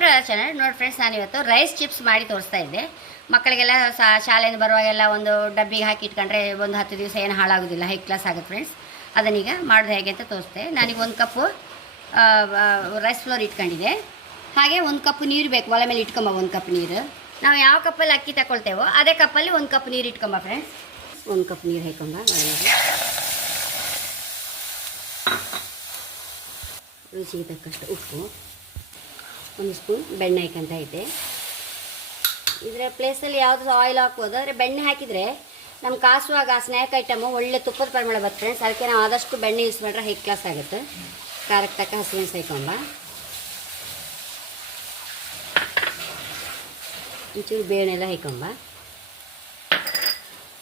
To channel ನೋಡಿ friends ನಾನು ಇವತ್ತು ರೈಸ್ ಚಿಪ್ಸ್ ಮಾಡಿ ತೋರಿಸ್ತಾ ಇದ್ದೆ. ಮಕ್ಕಳಿಗೆಲ್ಲ ಶಾಲೆಯಿಂದ ಬರುವಾಗೆಲ್ಲ ಒಂದು ಡಬ್ಬಿಗೆ ಹಾಕಿ ಇಟ್ಕೊಂಡ್ರೆ ಒಂದು ಹತ್ತು ದಿವಸ ಏನು ಹಾಳಾಗೋದಿಲ್ಲ. ಹೈ ಕ್ಲಾಸ್ ಆಗುತ್ತೆ ಫ್ರೆಂಡ್ಸ್ ಅದನ್ನೀಗ ಮಾಡೋದು ಹೇಗೆ ಅಂತ ತೋರಿಸ್ತೆ. ನನಗೆ ಒಂದು ಕಪ್ಪು ರೈಸ್ ಫ್ಲೋರ್ ಇಟ್ಕೊಂಡಿದೆ ಹಾಗೆ ಒಂದು ಕಪ್ ನೀರು ಬೇಕು. ಒಲೆ ಮೇಲೆ ಇಟ್ಕೊಂಬ ಒಂದು ಕಪ್ ನೀರು. ನಾವು ಯಾವ ಕಪ್ಪಲ್ಲಿ ಅಕ್ಕಿ ತಗೊಳ್ತೇವೋ ಅದೇ ಕಪ್ಪಲ್ಲಿ ಒಂದು ಕಪ್ ನೀರು ಇಟ್ಕೊಂಬ ಫ್ರೆಂಡ್ಸ್ ಒಂದು ಕಪ್ ನೀರು ಒಲೆಗೆ ರುಚಿಗೆ ತಕ್ಕಷ್ಟು ಉಪ್ಪು. ಒಂದು ಸ್ಪೂನ್ ಬೆಣ್ಣೆ ಹಾಕಂತ ಐತೆ ಇದರ ಪ್ಲೇಸಲ್ಲಿ ಯಾವುದು ಆಯಿಲ್ ಹಾಕ್ಬೋದು. ಆದರೆ ಬೆಣ್ಣೆ ಹಾಕಿದರೆ ನಮ್ಮ ಕಾಸುವಾಗ ಆ ಸ್ನ್ಯಾಕ್ ಐಟಮು ಒಳ್ಳೆ ತುಪ್ಪದ ಪರಿಮಳ ಬರುತ್ತೆ ಫ್ರೆಂಡ್ಸ್ ಅದಕ್ಕೆ ನಾವು ಆದಷ್ಟು ಬೆಣ್ಣೆ ಯೂಸ್ ಮಾಡ್ರೆ ಹೈ ಕ್ಲಾಸ್ ಆಗುತ್ತೆ. ಖಾರಕ್ಕೆ ತಕ್ಕ ಹಸಿಮೆಣಸು ಸೈಕೊಂಬ. ಒಂಚೂರು ಬೇಳೆಲ್ಲ ಹೈಕೊಂಬ.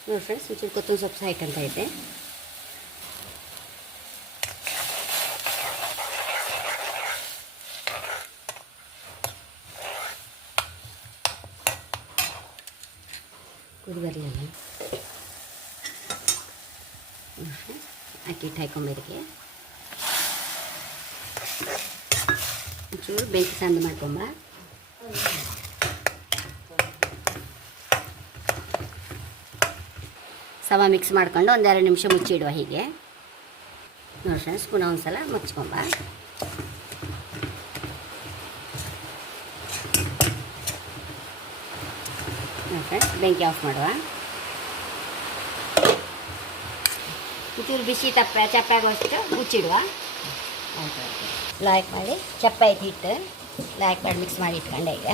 ನೋಡಿ ಫ್ರೆಂಡ್ಸ್ ಒಂಚೂರು ಕೊತ್ತಂಬರಿ ಸೊಪ್ಪು ಹಾಕಂತ ಐತೆ ಕುದಿ ಬರಲಿಲ್ಲ ಅಕ್ಕಿ ಹಿಟ್ಟು ಹಾಕೊಂಬದಕ್ಕೆ ಒಂಚೂರು ಬೆಂಕಿ ಚಂದ ಮಾಡ್ಕೊಂಬ. ಸಮ ಮಿಕ್ಸ್ ಮಾಡ್ಕೊಂಡು ಒಂದೆರಡು ನಿಮಿಷ ಮುಚ್ಚಿಡುವ ಹೀಗೆ. ನೋಡಿ ಫ್ರೆಂಡ್ಸ್ ಪುನಃ ಒಂದು ಸಲ ಮುಚ್ಕೊಂಬ. ಫ್ರೆಂಡ್ಸ್ ಬೆಂಕಿ ಆಫ್ ಮಾಡುವ. ಒಂಚೂರು ಬಿಸಿ ತಪ್ಪ ಆಗೋಷ್ಟು ಮುಚ್ಚಿಡುವ. ಲಾಯ್ಕ್ ಮಾಡಿ ಚಪ್ಪಾಯ್ತು ಹಿಟ್ಟು. ಲಾಯಕ್ ಮಾಡಿ ಮಿಕ್ಸ್ ಮಾಡಿ ಇಟ್ಕೊಂಡೆ ಈಗ.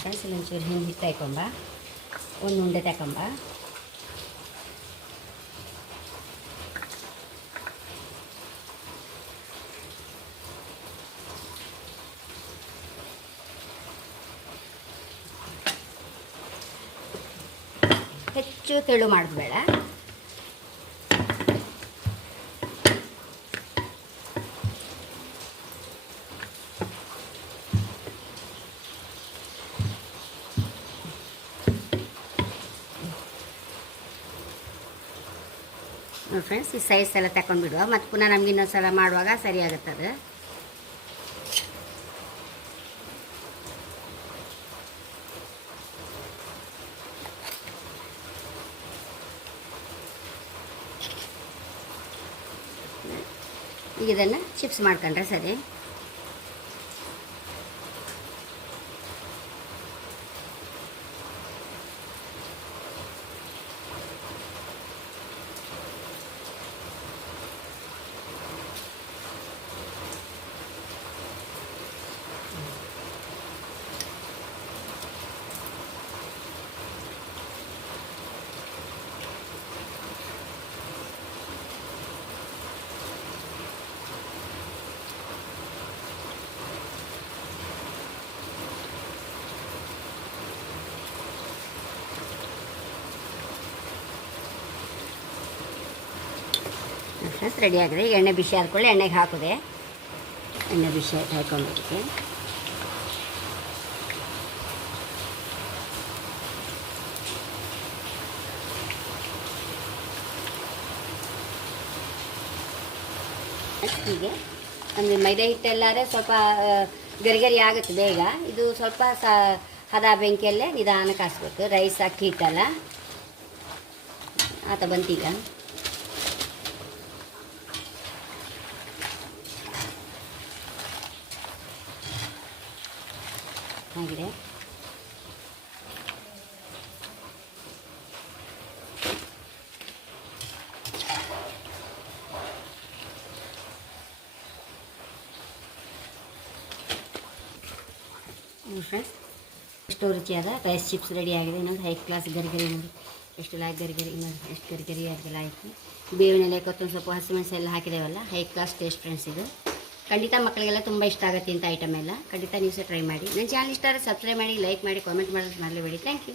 ಫ್ರೆಂಡ್ಸ್ ಇಲ್ಲಿ ಒಂಚೂರು ಹಿಂಗೆ ಹಿಟ್ಟು ತಗೊಂಬ. ಒಂದು ಉಂಡೆ ತಗೊಂಬ. ಹೆಚ್ಚು ತೆಳು ಮಾಡಬೇಡ ಫ್ರೆಂಡ್ಸ್ ಈ ಸೈಜ್ ಎಲ್ಲ ತಗೊಂಡ್ಬಿಡುವ ಮತ್ತು ಪುನಃ ನಮ್ಗೆ ಇನ್ನೊಂದು ಸಲ ಮಾಡುವಾಗ ಸರಿ ಈಗ ಇದನ್ನು ಚಿಪ್ಸ್ ಮಾಡ್ಕೊಂಡ್ರೆ ಸರಿ. ಫ್ರೆಂಡ್ಸ್ ರೆಡಿ ಆಗಿದೆ. ಎಣ್ಣೆ ಬಿಸಿ ಹಾಕೊಳ್ಳಿ ಎಣ್ಣೆಗೆ ಹಾಕಿದೆ. ಎಣ್ಣೆ ಬಿಸಿ ಹಾಕೊಂಡ್ಬಿಟ್ಟಿದೆ ಹೀಗೆ ಅಂದರೆ ಮೈದಾ ಹಿಟ್ಟೆಲ್ಲಾದ್ರೆ ಸ್ವಲ್ಪ ಗರಿ ಗರಿಗರಿ ಆಗುತ್ತೆ ಬೇಗ. ಇದು ಸ್ವಲ್ಪ ಸ, ಹದ ಬೆಂಕಿಯಲ್ಲೇ ನಿಧಾನಕ್ಕೆ ಹಾಸ್ಬೇಕು. ರೈಸ್ ಅಕ್ಕಿ ಹಿಟ್ಟಲ್ಲ. ಆತ ಬಂತೀಗ. ಆಗಿದೆ ಫ್ರೆಂಡ್ಸ್ ಎಷ್ಟು ರುಚಿಯಾದ ರೈಸ್ ಚಿಪ್ಸ್ ರೆಡಿ ಆಗಿದೆ. ಇನ್ನೊಂದು ಹೈ ಕ್ಲಾಸ್ ಗರಿಗರಿ ನೋಡಿ. ಎಷ್ಟು ಲಾಯ್ ಗರಿಗರಿ, ಇನ್ನೊಂದು ಎಷ್ಟು ಗರಿಗರಿ ಅದೆಲ್ಲ ಆಯಿತು ಬೇವಿನ ಎಲೆ, ಕೊತ್ತಂಬರಿ ಸೊಪ್ಪು ಹಸಿಮೆಣಸು ಎಲ್ಲ ಹಾಕಿದ್ದೇವಲ್ಲ ಹೈ ಕ್ಲಾಸ್ ಟೇಸ್ಟ್ ಫ್ರೆಂಡ್ಸ್ ಇದು. ಖಂಡಿತ ಮಕ್ಕಳಿಗೆಲ್ಲ ತುಂಬ ಇಷ್ಟ ಆಗುತ್ತೆ ಇಂಥ ಐಟಮ್ ಎಲ್ಲ. ಖಂಡಿತ ನೀವು ಸಹ ಟ್ರೈ ಮಾಡಿ. ನನ್ನ ಚಾನಲ್ ಇಷ್ಟ ಆದರೆ ಸಬ್ಸ್ಕ್ರೈಬ್ ಮಾಡಿ ಲೈಕ್ ಮಾಡಿ ಕಾಮೆಂಟ್ ಮಾಡೋದು ಮಾಡಲೇಬೇಡಿ ಥ್ಯಾಂಕ್ ಯು